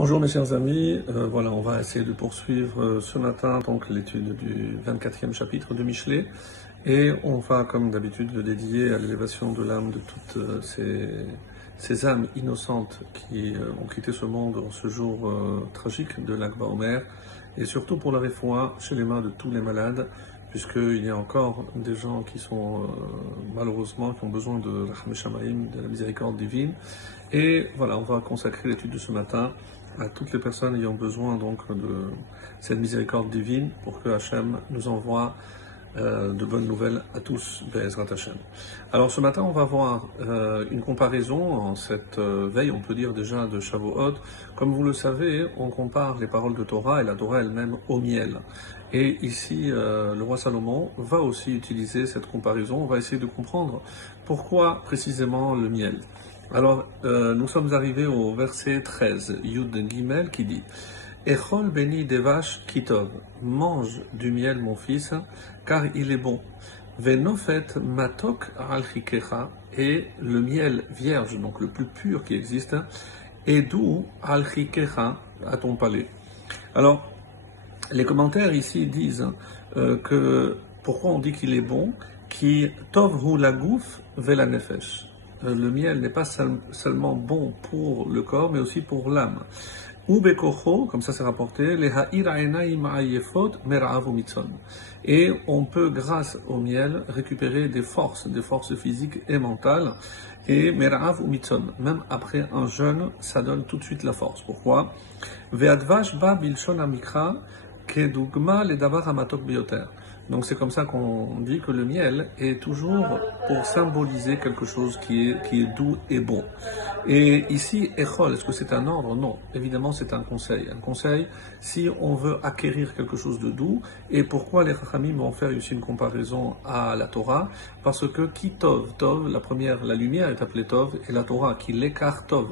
Bonjour mes chers amis, voilà, on va essayer de poursuivre ce matin donc l'étude du 24e chapitre de Michelet et on va comme d'habitude le dédier à l'élévation de l'âme de toutes ces âmes innocentes qui ont quitté ce monde en ce jour tragique de l'Akba Omer et surtout pour la réfoua chez les mains de tous les malades puisqu'il y a encore des gens qui sont malheureusement qui ont besoin de Rahme Shamaim, de la miséricorde divine. Et voilà, on va consacrer l'étude de ce matin à toutes les personnes ayant besoin donc de cette miséricorde divine pour que Hachem nous envoie de bonnes nouvelles à tous, Be'ezrat Hachem. Alors ce matin, on va voir une comparaison en cette veille, on peut dire déjà de Shavuot. Comme vous le savez, on compare les paroles de Torah et la Torah elle-même au miel. Et ici, le roi Salomon va aussi utiliser cette comparaison. On va essayer de comprendre pourquoi précisément le miel. Alors, nous sommes arrivés au verset 13, Yud Gimel, qui dit « Echol beni devash kitov » mange du miel, mon fils, car il est bon. « Venofet matok al chikecha » et le miel vierge, donc le plus pur qui existe, est doux al chikecha, à ton palais. Alors, les commentaires ici disent que pourquoi on dit qu'il est bon, qui tov hu lagouf vela nefesh. Le miel n'est pas seulement bon pour le corps, mais aussi pour l'âme. Ou bekocho, comme ça c'est rapporté, les ha'ir ha'enaim ha'yefot mer'av u'mitzon. Et on peut, grâce au miel, récupérer des forces physiques et mentales. Et mer'av u'mitzon, même après un jeûne, ça donne tout de suite la force. Pourquoi? Ve'advash ba bilshon amikra kedugma ledavar hamatok bioter. Donc c'est comme ça qu'on dit que le miel est toujours pour symboliser quelque chose qui est doux et bon. Et ici, Echol, est-ce que c'est un ordre? Non, évidemment c'est un conseil. Un conseil si on veut acquérir quelque chose de doux. Et pourquoi les Chachamim vont faire ici une comparaison à la Torah? Parce que qui Tov, la lumière est appelée Tov, et la Torah qui l'écart Tov.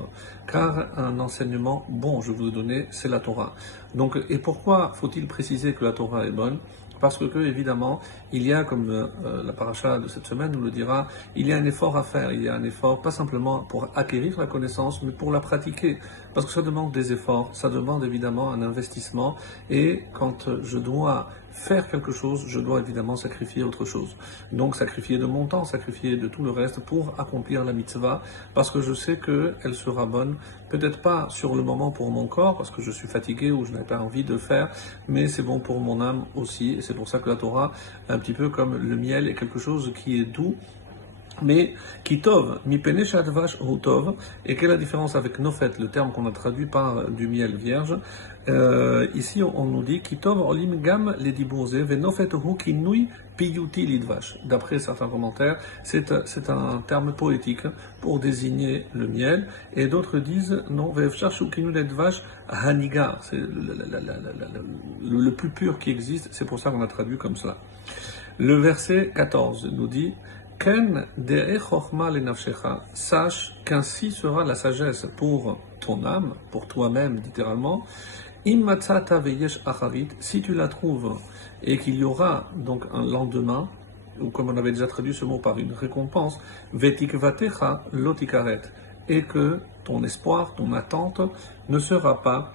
Car un enseignement bon, je vous ai donné, c'est la Torah. Donc, et pourquoi faut-il préciser que la Torah est bonne? Parce que, évidemment, il y a, comme la paracha de cette semaine nous le dira, il y a un effort à faire. Il y a un effort, pas simplement pour acquérir la connaissance, mais pour la pratiquer. Parce que ça demande des efforts, ça demande évidemment un investissement. Et quand je dois faire quelque chose, je dois évidemment sacrifier autre chose. Donc sacrifier de mon temps, sacrifier de tout le reste pour accomplir la mitzvah, parce que je sais qu'elle sera bonne, peut-être pas sur le moment pour mon corps, parce que je suis fatigué ou je n'ai pas envie de faire, mais c'est bon pour mon âme aussi, et c'est pour ça que la Torah, un petit peu comme le miel, est quelque chose qui est doux, mais qui tov, mi pene shadvash hu tov, et quelle est la différence avec nofet, le terme qu'on a traduit par du miel vierge? Ici on nous dit qui tov olim gam ledibourze venofet hu kinui piyuti lidvash. D'après certains commentaires, c'est un terme poétique pour désigner le miel, et d'autres disent non vevcharshu kinui lidvash haniga, c'est le plus pur qui existe, c'est pour ça qu'on a traduit comme cela. Le verset 14 nous dit Ken de'e chochma le nafshecha, sache qu'ainsi sera la sagesse pour ton âme, pour toi-même littéralement. Im matzata veyesh acharit, si tu la trouves et qu'il y aura donc un lendemain, ou comme on avait déjà traduit ce mot par une récompense, vetikvatecha lotikaret, et que ton espoir, ton attente ne sera pas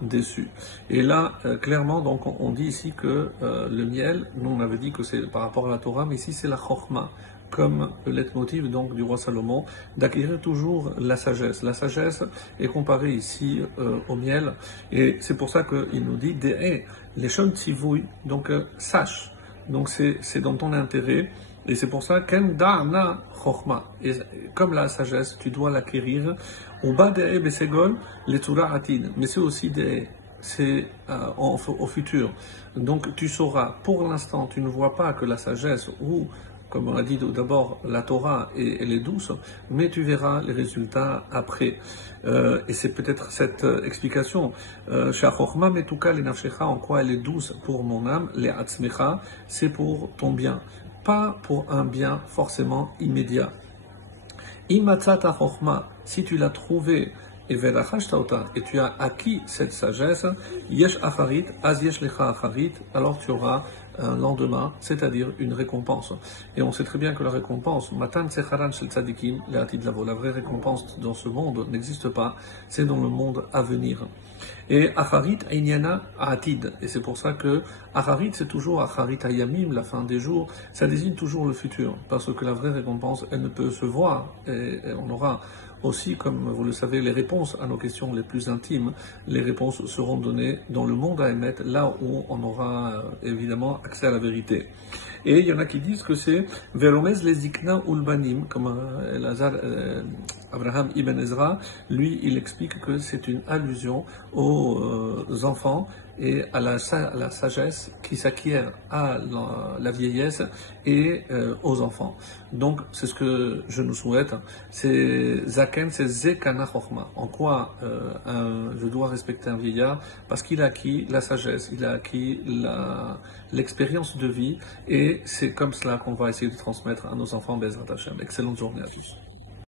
déçu. Et là, clairement, donc, on dit ici que le miel, nous on avait dit que c'est par rapport à la Torah, mais ici c'est la chorma, comme le leitmotiv donc du roi Salomon, d'acquérir toujours la sagesse. La sagesse est comparée ici au miel, et c'est pour ça qu'il nous dit De'e, les shon tzivui, donc sache. Donc c'est dans ton intérêt. Et c'est pour ça Ken da'na chorma. Et comme la sagesse, tu dois l'acquérir. Au bas des besegol, les tura atid. Mais c'est aussi c'est au futur. Donc tu sauras. Pour l'instant, tu ne vois pas que la sagesse ou comme on a dit d'abord, la Torah, elle est douce, mais tu verras les résultats après. Et c'est peut-être cette explication. Shachorma metuka le nafshecha, en quoi elle est douce pour mon âme, le atzmecha, c'est pour ton bien, pas pour un bien forcément immédiat. Imatzata chorma, si tu l'as trouvé et et tu as acquis cette sagesse, yesh acharit, az yesh lecha acharit, alors tu auras un lendemain, c'est-à-dire une récompense. Et on sait très bien que la récompense, matan tsecharan shel tzadikim, la vraie récompense dans ce monde n'existe pas, c'est dans le monde à venir. Et acharit ainyana atid, et c'est pour ça que acharit c'est toujours acharit ayamim, la fin des jours, ça désigne toujours le futur, parce que la vraie récompense, elle ne peut se voir, et on aura aussi, comme vous le savez, les réponses à nos questions les plus intimes, les réponses seront données dans le monde à émettre, là où on aura évidemment accès à la vérité. Et il y en a qui disent que c'est Velomez les Ikna Ulbanim, comme Abraham Ibn Ezra, lui, il explique que c'est une allusion aux enfants et à la sagesse qui s'acquiert à la vieillesse et aux enfants. Donc, c'est ce que je nous souhaite. C'est Zaken, c'est Zekana Chochma. En quoi je dois respecter un vieillard? Parce qu'il a acquis la sagesse, il a acquis l'expérience de vie, et c'est comme cela qu'on va essayer de transmettre à nos enfants Bezrat Hashem. Excellente journée à tous.